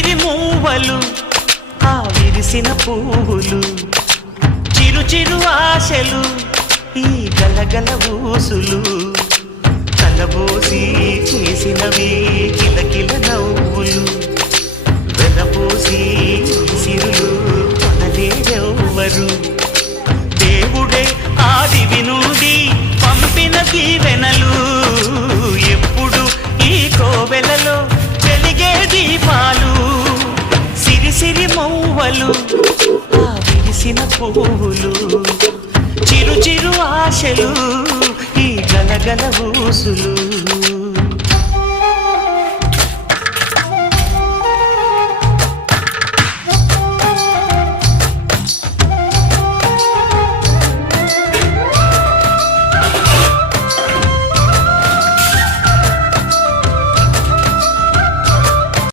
సిరి మూవలు ఆ విరిసిన పువ్వులు చిరు చిరు ఆశలు ఈ గలగల ఊసులు కలబోసి చేసినవి కిలకిల నవ్వులు వెలబోసి సిరులు కొనలేరెవ్వరు దేవుడే ఆదివి నుండి పంపిన దీవెనలు ఎప్పుడు ఈ కోవెలలో వెలిగే దీపాలు సిరి సిరి మౌవలు ఆ విరిసిన పువ్వులు చిరు చిరు ఆశలు ఈ గలగల ఊసులు